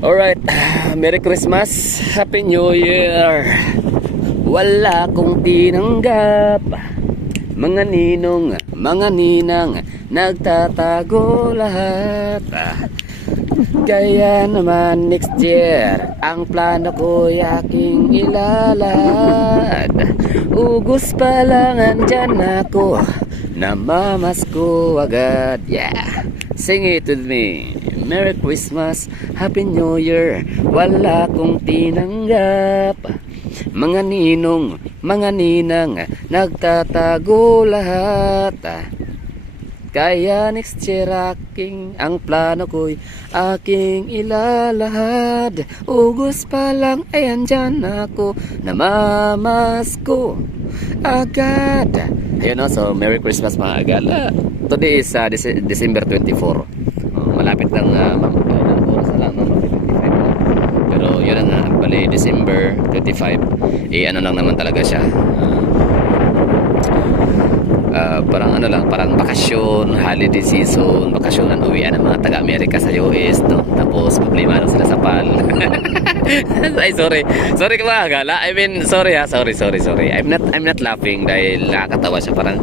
Alright, Merry Christmas, Happy New Year. Wala kong tinanggap, mga ninong, mga ninang, nagtatago lahat. Kaya naman next year, ang plano ko'y aking ilalad. Ugos pa lang andyan ako, namamasko agad. Yeah, sing it with me. Merry Christmas, Happy New Year. Wala kong tinanggap, mga ninong, mga ninang, nagtatago lahat. Kaya next year ang plano ko'y aking ilalahad. Ugos pa lang ay andyan ako, namamasko agad. Ayun o, so Merry Christmas mga agala. Today is December 24. Malapit lang oras na lang, 55. Pero yun nga, bali December 25, ano lang naman talaga siya, parang parang bakasyon, holiday season, bakasyonan, uwian ng mga taga-Amerika sa US, no? Tapos problema sila sa PAL. Ay, sorry ka ba, gala? I mean, sorry. I'm not laughing dahil nakakatawa siya, parang,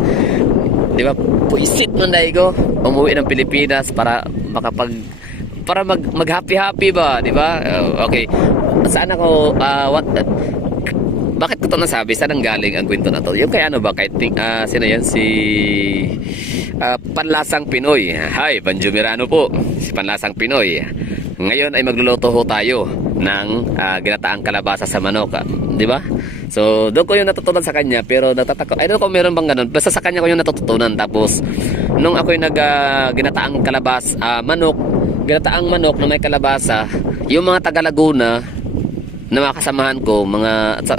di ba, puisit man dahil ko umuwi ng Pilipinas para mag-happy ba, di ba? Okay, saan ako, bakit ko ito nasabi? Saan ang galing ang kwento na to? Yung kay ano ba? Sino yan? Si Panlasang Pinoy. Hi, Banjo Mirano po. Si Panlasang Pinoy. Ngayon ay magluluto ho tayo ng ginataang kalabasa sa manok. Di ba? So, doon ko yung natutunan sa kanya. Pero natatako. I don't know kung meron bang ganun. Basta sa kanya ko yung natutunan. Tapos, nung ako yung ginataang ginataang manok na may kalabasa, yung mga taga Laguna na mga kasamahan ko,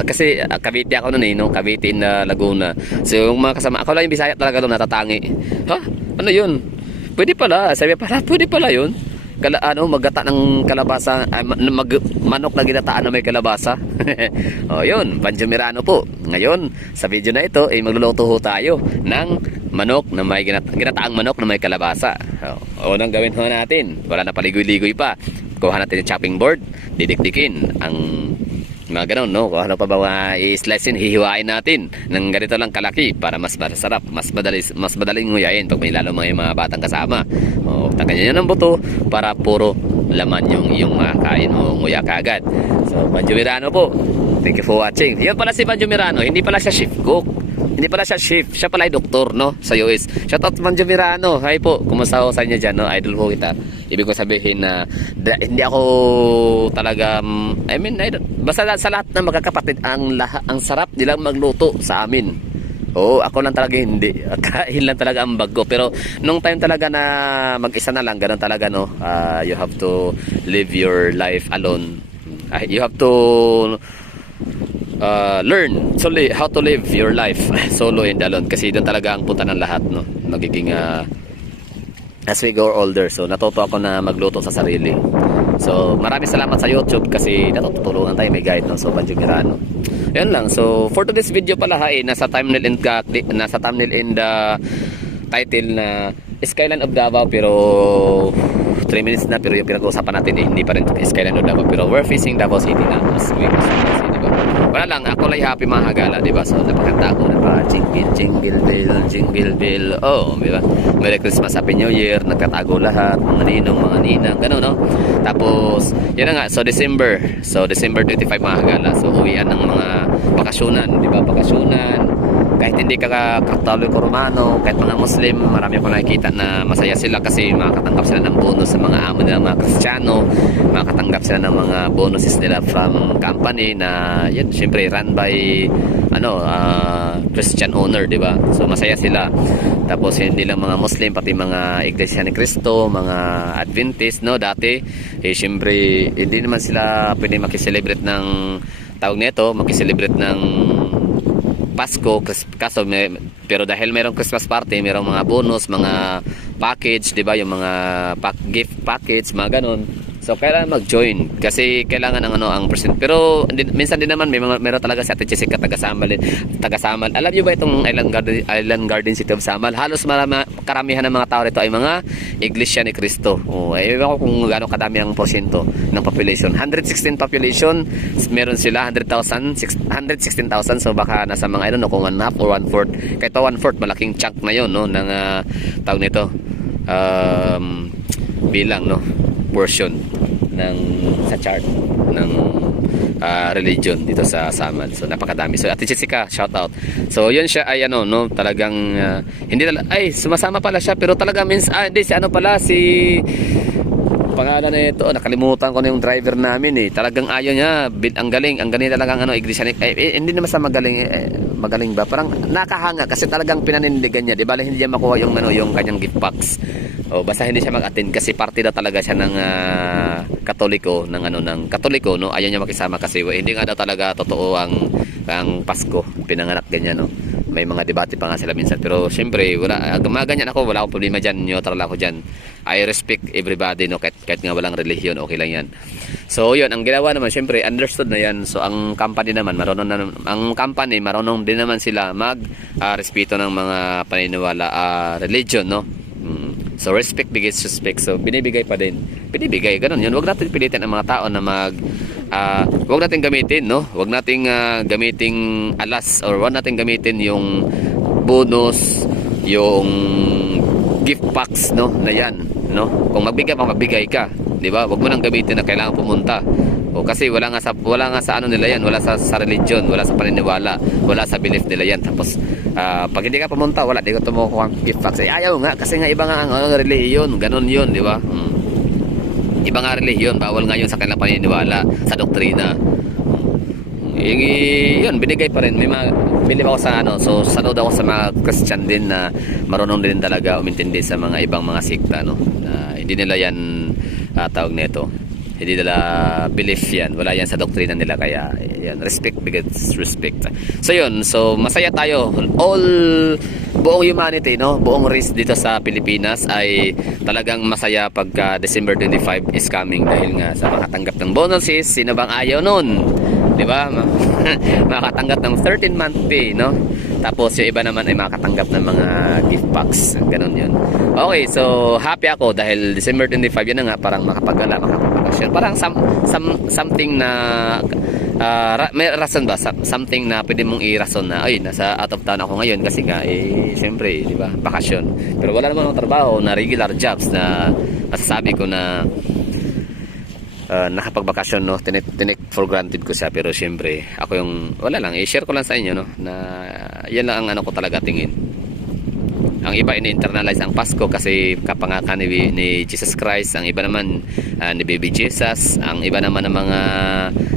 kasi Cavite ako noon no? Cavite in Laguna. So yung mga kasama, ako lang yung Bisaya talaga doon natatangi. Ha? Ano yun? Pwede pala, sabi pala, pwede pala yun. Maggata ng kalabasa, manok na ginataan na may kalabasa. O yun, Banjo Mirano po. Ngayon, sa video na ito, magluluto ho tayo ng manok na may ginataang manok na may kalabasa. O unang gawin ho natin, wala na paligoy-ligoy pa. Kuha natin yung chopping board, didikdikin ang mga ganun, no? Kung ano pa ba i-slicein, hihiwain natin ng ganito lang kalaki para mas masarap, mas madaling nguyain pag may lalo mga batang kasama. O, takanyan nyo ng buto para puro laman yung iyong makain o nguya kaagad. So, Banjo Mirano po, thank you for watching. Yan pala si Banjo Mirano, hindi pala siya chef cook. Hindi pala siya chef, siya pala ay doktor, no? Sa US. Shout out Banjo Mirano. Hi po, kumusta ho sa inyo dyan, no? Idol po kita. Ibig ko sabihin na hindi ako talaga, basta sa lahat ng magkakapatid, ang sarap nilang magluto sa amin. Oo, ako lang talaga hindi. Kain lang talaga ang bag ko. Pero nung time talaga na mag-isa na lang, ganun talaga, no? You have to live your life alone. You have to learn how to live your life solo and alone, kasi doon talaga ang punta ng lahat, no? Magiging as we grow older. So natuto ako na magluto sa sarili. So maraming salamat sa YouTube kasi natutulungan tayo, may guide, no? So Banjo Mirano, yan lang. So for today's video pala nasa thumbnail and title na Skyline of Davao, pero 3 minutes na, pero yung pinag-uusapan natin hindi pa rin Skyline of Davao, pero we're facing Davao City na as we go, diba? Wala lang, ako lang happy mga hagala, diba? So napakanta ako na jingle bell, oh, diba? Merry Christmas, Happy New Year, nagtatago lahat, mga ninong, mga ninang, gano'n, no? Tapos yan na nga, so December 25 mga hagala, so uwian ng mga bakasyonan, diba? Bakasyonan, kahit hindi ka Katoliko Romano, kahit mga Muslim, marami ako nakikita na masaya sila kasi makakatanggap sila ng bonus sa mga amo nila, mga Kristiyano, makakatanggap sila ng mga bonuses nila from company na yan, syempre run by Christian owner, di ba? So masaya sila. Tapos hindi lang mga Muslim, pati mga Iglesia ni Cristo, mga Adventist, no, dati syempre hindi naman sila pwede makiselebrate ng makiselebrate ng Pasko, kaso pero dahil mayroong Christmas party, mayroong mga bonus, mga package, 'di ba? Yung mga gift package, mga ganun. So kailangan mag-join kasi kailangan ng ano ang percent. Pero minsan din naman meron talaga si Ate Jessica taga Samal. Alam niyo ba itong Island Garden City of Samal? Halos karamihan ng mga tao rito ay mga Iglesia ni Cristo. Oh, ewan ko kung gaano kadami ang porsyento ng population. 116 population, meron sila 116,000. So baka nasa mga I don't know kung 1/2 or 1/4. Kahit 1/4 malaking chunk na 'yon no ng tawag nito. Bilang no portion ng sa chart ng religion dito sa Samal. So napakadami. So Ate Jessica, shout out. So yun siya ay ano no talagang hindi ay sumasama pala siya pero talaga means hindi si ano pala si pangalan na ito, nakalimutan ko na yung driver namin eh. Talagang ayaw niya, ang galing talagang ano, iglesia hindi naman sa magaling ba? Parang nakahanga kasi talagang pinanindigan niya. Di ba hindi niya makuha yung ano, yung kanyang gift box. O basta hindi siya mag-attend kasi parte daw talaga siya ng Katoliko, ng Katoliko, no? Ayaw niya makisama kasi hindi nga daw talaga totoo ang Pasko, pinanganak ganyan, no? May mga debate pa nga sila minsan pero syempre wala ganyan ako, wala akong problema diyan, neutral ako diyan. I respect everybody no kahit nga walang relihiyon, okay lang yan. So yun ang ginawa naman syempre understood na yan. So ang company naman marunong din naman sila mag respeto ng mga paniniwala religion no. So respect begets respect. So binibigay ganun yun. Wag natin pilitin ang mga tao na wag natin gamitin no. Wag nating gamiting alas or wag natin gamitin yung bonus, yung gift packs no na yan no. Kung magbigay ka, 'di ba? Wag mo nang gamitin na kailangan pumunta. O kasi wala nga sa ano nila yan, wala sa religion, wala sa paniniwala, wala sa belief nila yan. Tapos pag hindi ka pumunta, wala di ko tumukuha ang gift packs. Ayaw nga kasi nga iba nga ang relihiyon, ganun 'yun, 'di ba? Iba nga relihiyon, bawal nga 'yun sa kanilang paniniwala, sa doktrina. Yun, binigay pa rin. Believe ako sa ano, so sanod ako sa mga Christian din na marunong din talaga umintindi sa mga ibang mga sikta no. Hindi nila yan tawag nito. Hindi nila belief yan. Wala yan sa doktrina nila kaya yan, respect begets respect. So yun, so masaya tayo. Buong humanity no, buong race dito sa Pilipinas ay talagang masaya pagka December 25 is coming dahil nga sa makatanggap ng bonuses. Sino bang ayaw nun? 'Di ba? Makatanggap ng 13-month pay, no? Tapos yung iba naman ay makatanggap ng mga gift packs. Ganun 'yun. Okay, so happy ako dahil December 25 yan na nga parang makapagpakasyon. Parang something na may rason ba? Something na pwede mong i-rason na ay nasa out of town ako ngayon kasi nga siyempre, 'di ba? Bakasyon. Pero wala naman akong trabaho na regular jobs na masasabi ko na nakapagbakasyon no, tinek for granted ko siya pero syempre ako yung wala lang i-share ko lang sa inyo no na yan lang ang ano ko talaga tingin. Ang iba ini-internalize ang Pasko kasi kapangakan ni Jesus Christ, ang iba naman ni Baby Jesus, ang iba naman ng mga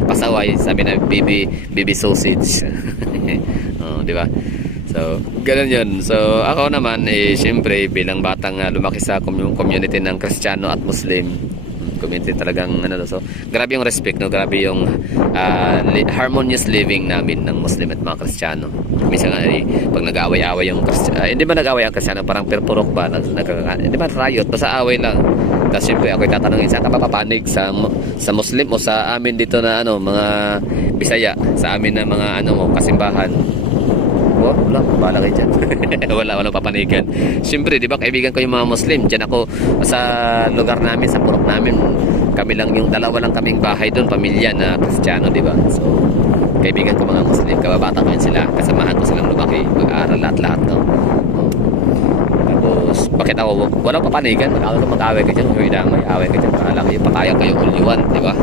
pasaway sabi na baby sausage. Di ba? So, ganun yun. So, ako naman syempre bilang batang lumaki sa community ng Kristiyano at Muslim community talagang ano so grabe yung respect no, grabe yung harmonious living namin ng Muslim at mga Kristiyano. Minsan pag nag-aaway-away yung hindi ba nag-aaway ang Kristiyano parang perpurok ba hindi ba riot basta away lang. Tapos syempre ako tatanungin saan ka papapanig sa Muslim o sa amin dito na ano mga Bisaya, sa amin na mga ano mo kasimbahan. Wala, bala kayo dyan. wala papanigan. Siyempre, di ba, kaibigan ko yung mga Muslim. Diyan ako sa lugar namin, sa purok namin. Kami lang yung dalawa lang kaming bahay doon, pamilya na Kristiyano, di ba? So, kaibigan ko mga Muslim, kababata ko yun sila. Kasamahan ko silang lumaki, mag-aaral lahat-lahat, no? Tapos, bakit ako, walang papanigan. Mag-away ka dyan, may away ka dyan. Pahala kayo, patayan kayo all you want, di ba?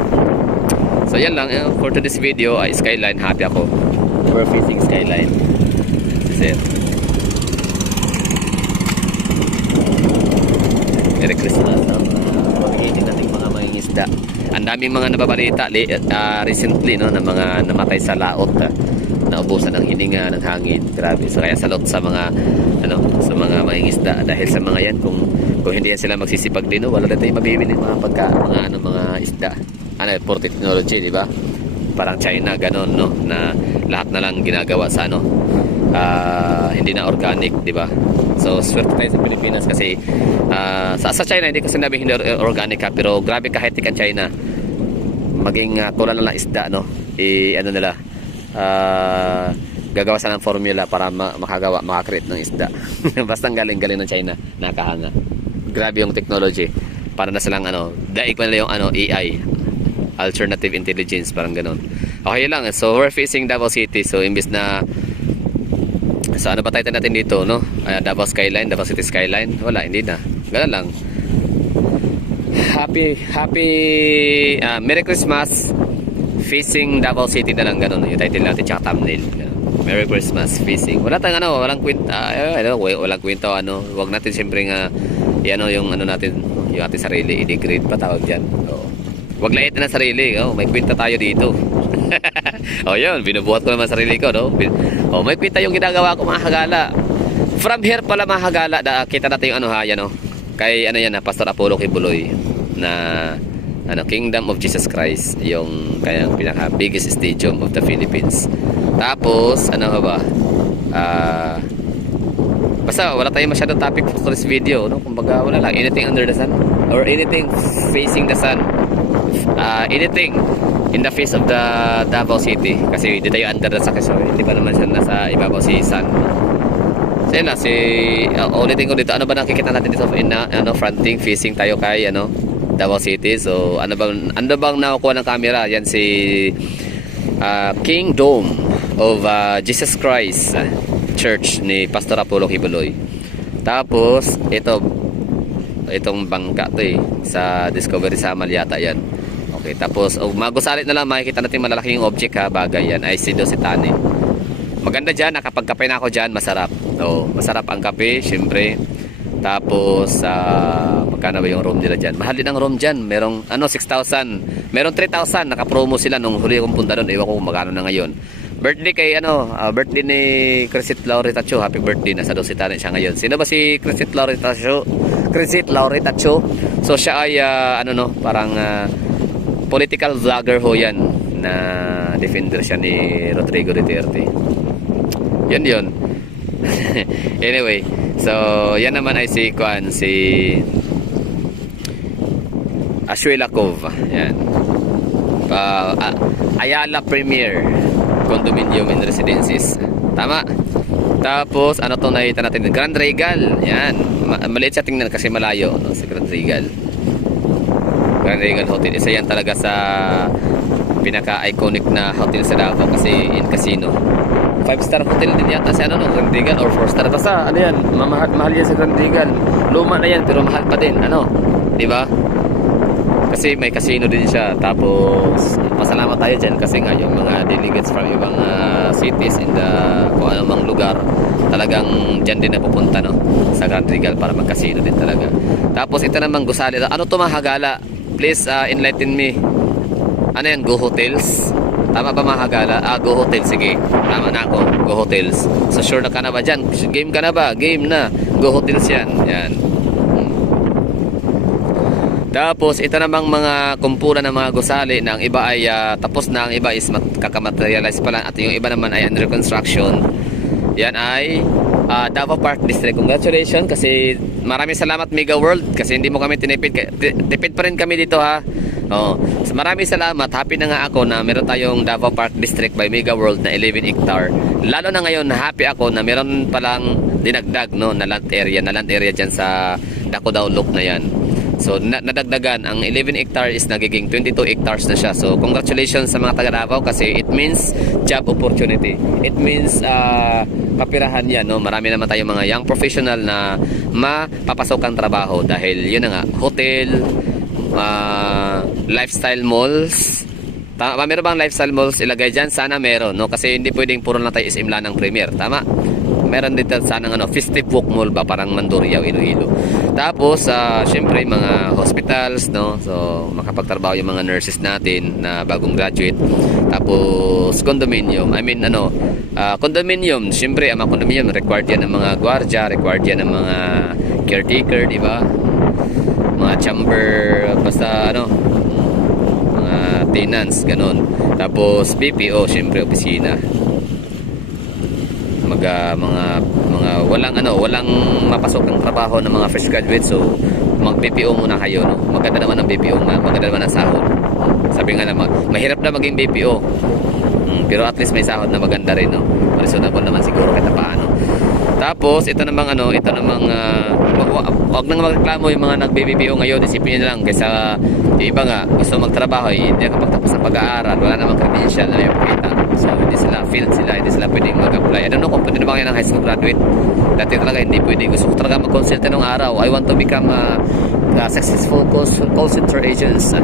So, yan lang. For today's video, ay Skyline. Happy ako. We're facing Skyline. Sir. Merry Christmas. Pag-iitin natin mga mangingisda. Ang daming mga nababalita recently no, na mga namatay sa laot. Naubusan ng hininga, ng hangin. Grabe. So kaya salot sa mga mangingisda dahil sa mga yan kung hindi yan sila magsisipag din no, wala na tayong mabibili mga mga isda. For technology, di ba? Parang China ganon no, na lahat na lang ginagawa sa hindi na organic, di ba? So swerte tayo sa Pilipinas kasi sa China hindi ko sinabing hindi organic ha, pero grabe ka high-tech ang China. Maging kulang lang ng isda, no? Ano nila, gagawa sa ng formula para makakreate ng isda. Basta galing ng China, nakahanga. Grabe yung technology. Para na silang daig pa nila yung AI, alternative intelligence, parang ganun. Okay lang. So we're facing Davao City. So imbis na ano ba title natin dito, no? Davao Skyline, Davao City Skyline. Wala, hindi na. Ganun lang. Happy Merry Christmas facing Davao City na lang, ganun yung title natin tsaka thumbnail. Merry Christmas facing. Wala tayong walang kwenta, walang kwento wag natin siyempre yung natin, yung ating sarili i-degrade pa tawag diyan. Wag laitin ang sarili, may kwenta tayo dito. Yun, binubuhat ko naman sarili ko, no? May kwenta yung ginagawa ko, mga hagala. From here pala, mga hagala, kita natin yung kay Pastor Apollo Kibuloy na Kingdom of Jesus Christ, yung kayang pinaka biggest stadium of the Philippines. Tapos basta wala tayong masyadong topic for this video, no? Kumbaga wala lang, anything under the sun or anything facing the sun, anything in the face of the Davao City, kasi hindi tayo under the sun, so hindi pa naman siya nasa ibabaw si sun. So yun na, ulitin ko dito, ano ba nakikita natin dito fronting, facing tayo kay Davao City. So ano bang nakukuha ng camera? Yan si Kingdom of Jesus Christ Church ni Pastor Apollo Kibuloy. Tapos itong bangka to sa Discovery sa Malyata yan. Okay, tapos magusalit na lang, makikita natin malalaking object bagay yan ay si Dositani. Maganda dyan, nakapagkape na ako dyan, masarap. Masarap ang kape, syempre. Tapos magkano ba yung room nila dyan? Mahal din ang room dyan. Merong 6,000, merong 3,000. Nakapromo sila nung huli akong punta doon. Ewan ko kung magkano na ngayon. Birthday kay birthday ni Crissit Lauritacho. Happy birthday, nasa Dositani siya ngayon. Sino ba si Crissit Lauritacho? Crissit Lauritacho. So siya ay parang political vlogger ho yan, na defender siya ni Rodrigo Duterte. Yun. Anyway, so yan naman ay si Ashuela Cove. Yan. Ayala Premier Condominium and Residences. Tama. Tapos tong nakita natin? Grand Regal. Yan. Maliit siya tingnan kasi malayo, no? Sa Grand Regal. Grand Regal Hotel. Isa yan talaga sa pinaka-iconic na hotel sa Davao kasi in casino. 5-star hotel din yata si Grand Regal, or 4-star. Basta yan, mahal yan sa Grand Regal. Luma na yan pero mahal pa din, di ba? Kasi may casino din siya. Tapos pasalamat tayo dyan kasi nga yung mga delegates from ibang cities in the kung anumang lugar, talagang dyan din napupunta, no? Sa Grand Regal para mag-casino din talaga. Tapos ito namang gusali. Ano to, mga hagala? Please enlighten me. Ano yan, Go Hotels? Tama ba, mga hagala? Go Hotel, sige. Tama na ako, Go Hotels. So sure na ka na ba dyan? Game ka na ba? Game na. Go Hotels yan. Yan. Tapos ito namang mga kumpulan ng mga gusali na ang iba ay tapos na, ang iba is kakamaterialize pa lang, at yung iba naman ay under construction. Yan ay Davao Park District. Congratulations, kasi maraming salamat Mega World, kasi hindi mo kami tinipid. Tipid pa rin kami dito, ha. So maraming salamat. Happy na nga ako na meron tayong Davao Park District by Mega World na 11 hectare. Lalo na ngayon, happy ako na meron palang dinagdag, no, na land area dyan sa Daco Loop na yan. So nadagdagan, ang 11 hectare is nagiging 22 hectares na siya. So congratulations sa mga taga Davao, kasi it means job opportunity. It means kapirahan yan, no? Marami naman tayong mga young professional na mapapasok ang trabaho dahil yun na nga, hotel, lifestyle malls. Tama, meron bang lifestyle malls ilagay dyan? Sana meron, no? Kasi hindi pwedeng puro na tayo SM lang ng Premier. Tama? Meron dito sana Festive Walk Mall ba, parang Mandurriao, Iloilo. Tapos syempre mga hospitals, no? So makapagtrabaho yung mga nurses natin na bagong graduate. Tapos condominium, condominium, syempre ang mga condominium required yan ng mga gwardiya, required yan ng mga caretaker, di ba? Mga chamber, basta mga tenants, ganun. Tapos BPO, syempre opisina. Mga mga walang mapasok ng trabaho ng mga fresh graduates. So mag BPO muna kayo, no? Maganda naman ang BPO, maganda naman ang sahod. Sabi nga naman, mahirap na maging BPO. Pero at least may sahod na maganda rin, no? Reasonable naman siguro kahit paano. Tapos ito namang wag nang magreklamo yung mga nag-BPO ngayon, isipin niyo lang kaysa yung iba nga gusto magtrabaho, hindi nakapagtapos ng pag-aaral, wala namang credential na may pakita. So hindi sila pwedeng mag-apply. I don't know kung pwede naman yan ng high school graduate. Dati talaga hindi pwede. Gusto ko talaga mag-consult nung araw. I want to become a successful call center agents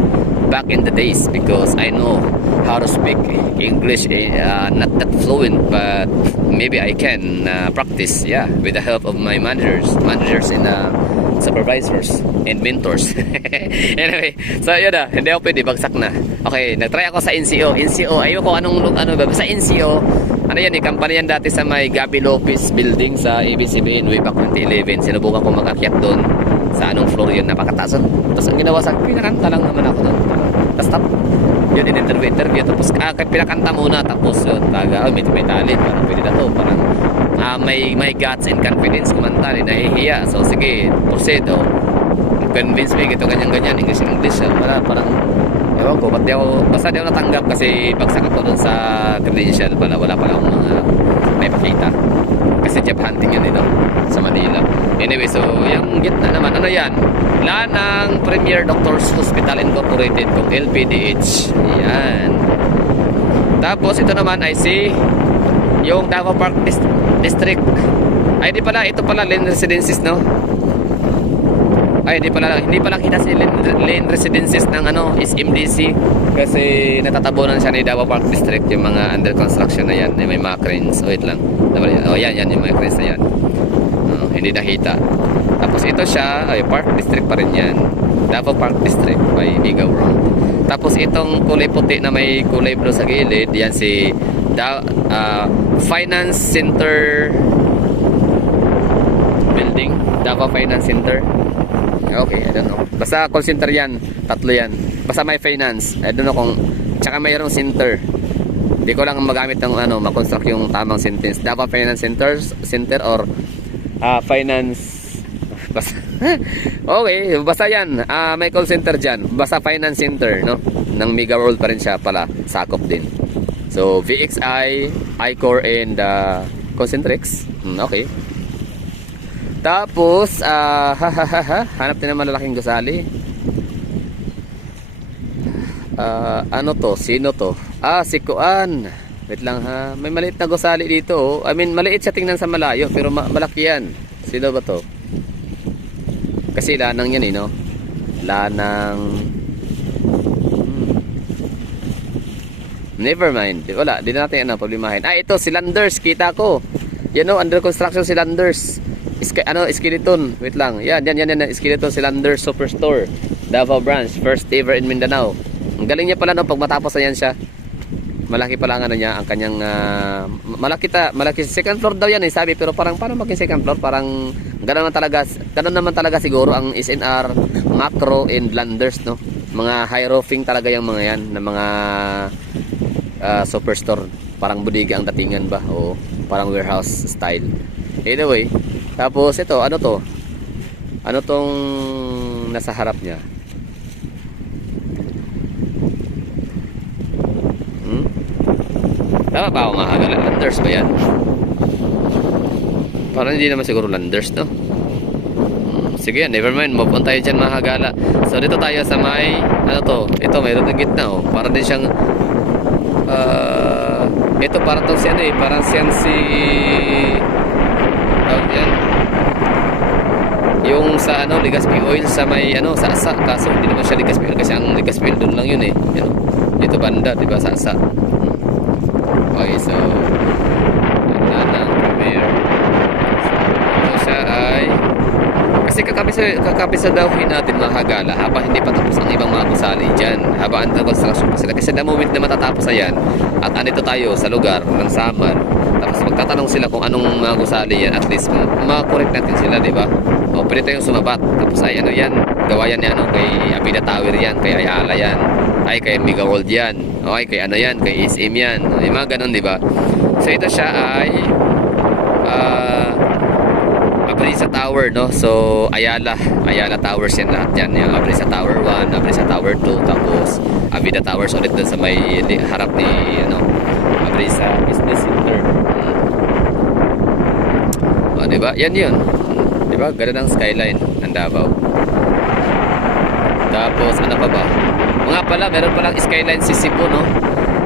back in the days because I know how to speak English, not that fluent, but maybe I can practice, with the help of my managers and supervisors and mentors. Anyway, so yun na, hindi ako pwede, bagsak na. Okay, nagtry ako sa NCO. Ayoko sa NCO. Ano yan company yan dati sa may Gabi Lopez building sa ABCBN way back 2011. Sinubukan ko mag-akyat doon sa anong floor yun, napakataas. Tapos ang ginawa sa pinakanta lang naman ako doon. Tapos yun, in-interview. Tapos pinakanta muna. Tapos may talent. Parang pwede na to. Parang may guts and confidence kumanta. Nahihiya. So sige, proceed. Convince me, ganyan. English. Wala, parang ewan ko, basta di ako natanggap kasi bagsak ako dun sa credential pala. Wala pala akong mga may pakita. Kasi job hunting yun, sa Manila. Anyway, so yung gitna naman, ano yan? Lanang Premier Doctors Hospital Incorporated kung LPDH. Yan. Tapos ito naman ay yung Davao Park District. Ay, ito pala Lane Residences, no? Ay, hindi pala kita si Lane Residences ng SMDC kasi natatabunan siya ni Davao Park District, yung mga under construction na yan, may mga cranes. Wait lang. Yan yung mga cranes na yan. Hindi nakita. Tapos ito siya, Park District pa rin yan. Davao Park District by Bigaw Road. Tapos itong kulay puti na may kulay blue sa gilid, yan si Finance Center Building, Davao Finance Center. Okay, I don't know. Basta call center yan, tatlo yan. Basta may finance. I don't know kung tsaka mayroong center. Hindi ko lang magamit ng makonstruct yung tamang sentence. Davao Finance Center or finance. Basta okay, basta yan. May call center dyan. Basta finance center, no? Ng Mega World pa rin siya pala. Sakop din. So, VXI, iCore, and Concentrix. Okay. Tapos, hanap din ng malalaking gusali. Sino to? Si Kuan. Wait lang ha. May maliit na gusali dito. I mean, maliit siya tingnan sa malayo, pero malaki yan. Sino ba to? Kasi lanang yan no? Lanang... Never mind. Wala, di na natin problemahin. Ito, si Landers. Kita ko. Yan under construction si Landers. Skeleton. Wait lang. Yan. Skeleton si Landers Superstore. Davao branch. First ever in Mindanao. Ang galing niya pala pag matapos na yan siya. Malaki pala ang niya, ang kanyang malaki second floor daw yan sabi, pero parang paano maging second floor? Parang ganoon naman talaga siguro ang SNR, Macro and Landers, no? Mga high roofing talaga yung mga yan na mga superstore. Parang bodega ang datingan ba? O parang warehouse style. Anyway, tapos ito, ano to? Ano tong nasa harap niya? Tama ba ako mahagala? Landers ba yan? Parang hindi naman siguro Landers, no? Sige, never mind. Move on tayo dyan, mahagala. So, dito tayo sa may, ito, mayroon ng gitna, Parang din siyang, ito, parang itong siya, parang siyang yan. Yung sa, Legazpi Oil sa may, sa Asa. Kaso, hindi naman siya Legazpi Oil kasi ang Legazpi Oil doon lang yun, Dito banda, diba, sa Asa. Okay, so Lanang Premier. Ito siya ay kasi kakabisa dawin natin mga hagala habang hindi pa tapos ang ibang mga gusali dyan, habang under construction pa sila, kasi the moment na matatapos na yan at andito tayo sa lugar ng Samar, tapos magtatanong sila kung anong mga gusali yan, at least makorek natin sila, diba? O pwede tayong sumabat, tapos ay yan, gawa yan kay Abida Tower yan, kay Ayala yan, ay kay Mega World yan, okay, kay yan, kay SM yan, yung mga ganun, diba? So ito siya ay Abrisa Tower, no? So, Ayala Towers yan lahat yan. Yung Abrisa Tower 1, Abrisa Tower 2, tapos Avida Towers ulit dun sa may harap ni, ano, Abrisa Business Center. O, diba? Yan yun. Diba? Ganun ang skyline ng Davao. Tapos, ano pa ba? Mga pala, meron palang skyline si Cebu, no?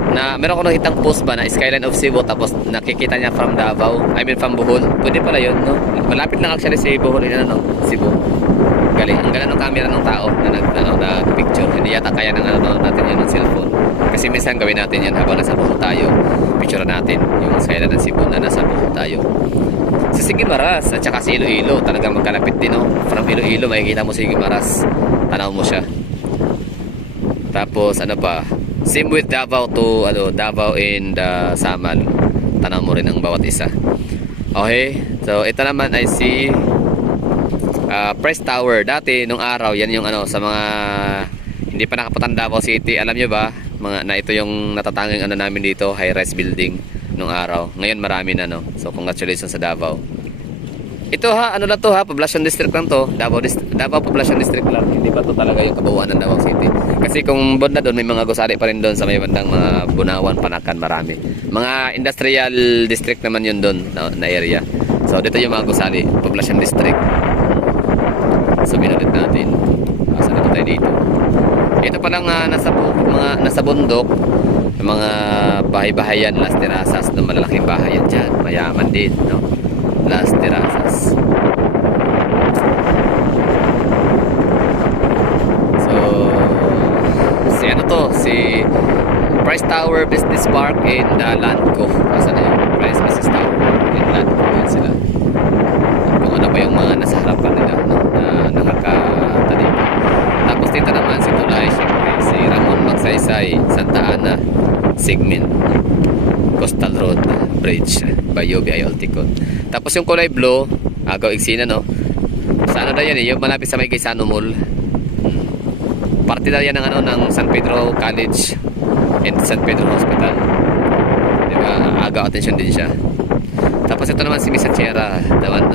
Na meron ko nakitang post ba na skyline of Cebu, tapos nakikita niya from Davao, I mean from Bohol. Pwede pala yun, no? Malapit lang actually si Bohol, yun, ano, Cebu. Galing. Ang galing ng camera ng tao na na picture. Hindi yata kaya ng ano natin yun ng cellphone. Kasi minsan gawin natin yan habang nasa Bohol tayo. Picture natin yung skyline ng Cebu na nasa Bohol tayo. Si Guimaras at saka si Iloilo, talagang magkalapit din, no? From Iloilo, makikita mo si Guimaras. Tanaw mo siya. Tapos, ano pa? Same with Davao to, ano, Davao and Samal. Tanaw mo rin ang bawat isa. Okay? So, ito naman ay si Press Tower. Dati, nung araw, yan yung ano, sa mga hindi pa nakaputang Davao City. Alam nyo ba, na ito yung natatanging ano namin dito, high-rise building nung araw. Ngayon marami na, no? So, congratulations sa Davao. Ito ha, ano lang to ha, Poblacion District lang to. Davao Poblacion District lang. Hindi pa to talaga yung kabuuan ng Davao City. Kasi kung banda doon, may mga gusali pa rin doon sa may bandang mga Bunawan, Panakan, marami. Mga industrial district naman yun doon na area. So dito yung mga gusali, Poblacion District. So binulit natin. Saan na tayo dito? Ito pa lang nasa bundok, mga bahay-bahayan, Las Terrazas, na malalaking bahayan dyan. Mayaman din, no? Las Terrazas. So, si Price Tower Business Park and Landco. Asan na yung Price Business Tower and Landco? Yan sila. Kung ano pa yung mga nasa harapan nila, no? Na nakakatalig. Tapos dito naman si Tulay, syempre, si Ramon Magsaysay, Santa Ana, Sigmin, Coastal Road Bridge, Bayobi ay Alticon. Tapos yung kulay blue, agaw Igsina, no? Sa ano na yan yung malapit sa may Gaisano Mall. Parte na yan ng ano, ng San Pedro College and San Pedro Hospital. Diba? Agaw attention din siya. Tapos ito naman si Miss Sierra, naman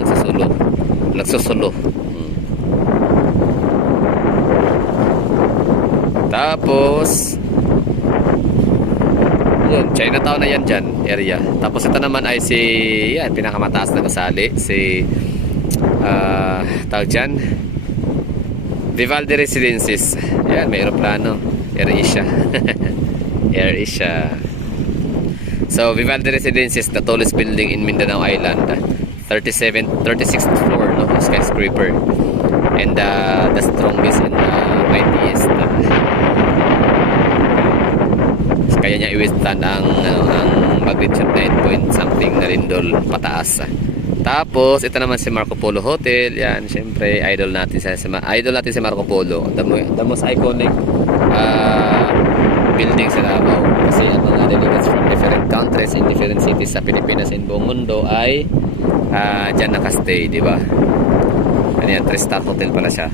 nagsusulo. Tapos yun, Chinatown na yan dyan, area. Tapos ito naman ay si, yan, pinakamataas na gusali, si tawag dyan, Vivaldi Residences. Yan, may aeroplano, AirAsia. AirAsia. So Vivaldi Residences, the tallest building in Mindanao Island, 36th floor, no, skyscraper, and the strongest and mightiest. Kaya niya i-withstand ang magnitude 9 point something na lindol pataas. Tapos ito naman si Marco Polo Hotel. Yan, syempre idol natin si Marco Polo. The most iconic building sa Davao. Kasi ang mga delegates from different countries in different cities sa Pilipinas and buong mundo ay dyan nakastay, di ba? Ano yan, 3-star hotel pala siya.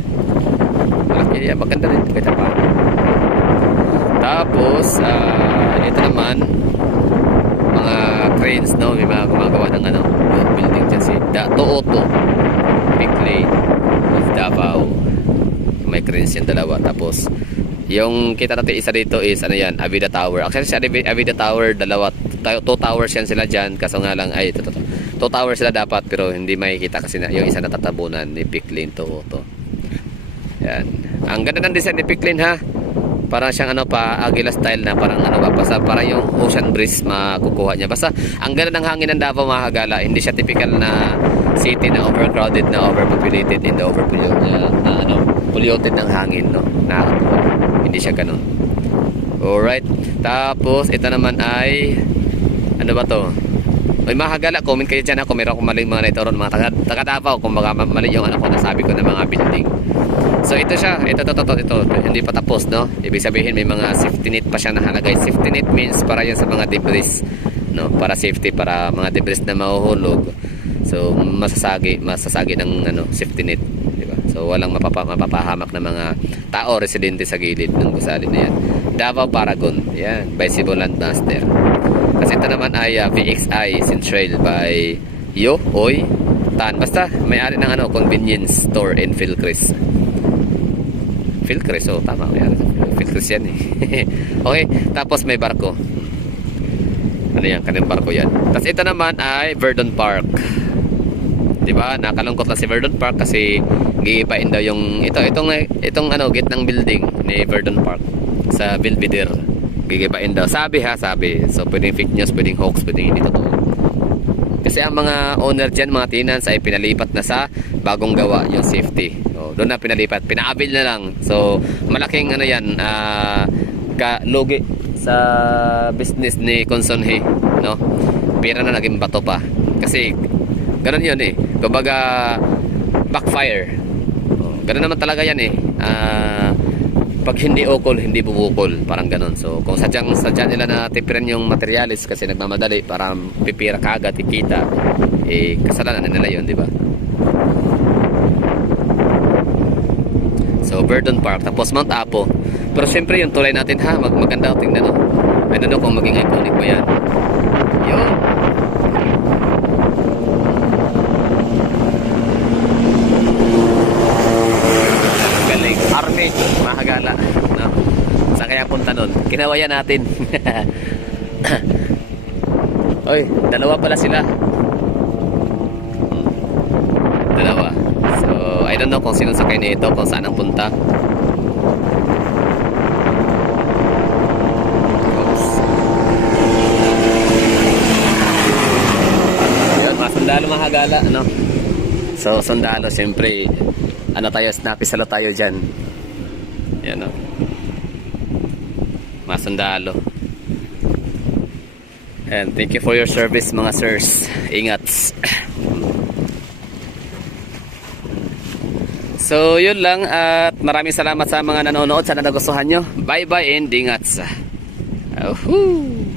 Maganda rin, kita pa. Tapos ito naman mga cranes, no, may mga gumagawa ng ano, building dyan si Tooto Big Lane of Davao. May cranes yan dalawa. Tapos yung kita natin isa dito is ano yan, Avida Tower. Actually si Avida Tower, dalawa, 2 towers yan sila dyan, kaso nga lang ay 2 towers sila dapat, pero hindi makikita kasi na yung isa natatabunan ni Big Lane Tooto. Yan, ang ganda ng design ni Big Lane, ha. Parang siyang ano pa, Agila style na parang ano ba, basta parang yung ocean breeze makukuha niya. Basta ang ganda ng hangin ng Davao, mga kagala. Hindi siya typical na city na overcrowded, na overpopulated, and polluted ng hangin, no. Nakakatuwa. Hindi siya ganun. Alright. Tapos ito naman ay ano ba to? May mga kagala, comment kayo dyan, kung meron akong maling mga naitoron, mga taga Davao, kung baka mali yung ano ko nasabi ko ng mga building. So ito siya, ito, hindi pa tapos, no? Ibig sabihin may mga safety net pa siya nakalagay. Safety net means para yan sa mga debris, no? Para safety, para mga debris na mahuhulog. So masasagi ng ano, safety net, di ba? So walang mapapahamak na mga tao, residente sa gilid ng gusali na yan. Davao Paragon, yan, by Cebu Landmaster. Kasi ito naman ay VXI Central by Yo Oy pupuntahan. Basta may-ari ng ano, convenience store in Philcris. Philcris, oh, tama. May-ari sa Philcris yan eh. Okay, tapos may barko. Ano yan, kanyang barko yan. Tapos ito naman ay Verdon Park. Diba? Nakalungkot na si Verdon Park kasi giipain daw yung itong ano, gitnang building ni Verdon Park sa Belvedere. Gigipain daw. Sabi. So pwedeng fake news, pwedeng hoax, pwedeng hindi totoo. Kasi ang mga owner dyan, mga tenants ay pinalipat na sa bagong gawa yung safety. So, doon na pinalipat. Pinaabil na lang. So malaking ano yan, kalugi sa business ni Consonhe, no? Pera na naging bato pa. Kasi ganun yun eh. Kumbaga backfire. Ganun naman talaga yan eh. Pag hindi ukol, hindi bubukol. Parang ganun. So kung sadya nila na tipirin yung materialis kasi nagmamadali para pipira kaagad, ikita, eh kasalanan na nila yun, di ba? So Verdon Park, tapos Mount Apo. Pero siyempre yung tulay natin ha, maganda tingnan, no? I don't know kung maging iconic ba yan. Yun. Galing. Army, mahagala, no? Saan kaya punta nun? Kinawayan natin. Oy, dalawa pala sila. Dalawa. So I don't know kung sino sakay nito, kung saan ang punta. Sundalo mahagala, no? So sundalo, siyempre ano tayo, snapisalo tayo dyan. Yan, no? Mga sundalo. And thank you for your service, mga sirs. Ingat. So yun lang, at maraming salamat sa mga nanonood. Sana nagustuhan nyo. Bye bye and ingats. Ahoo!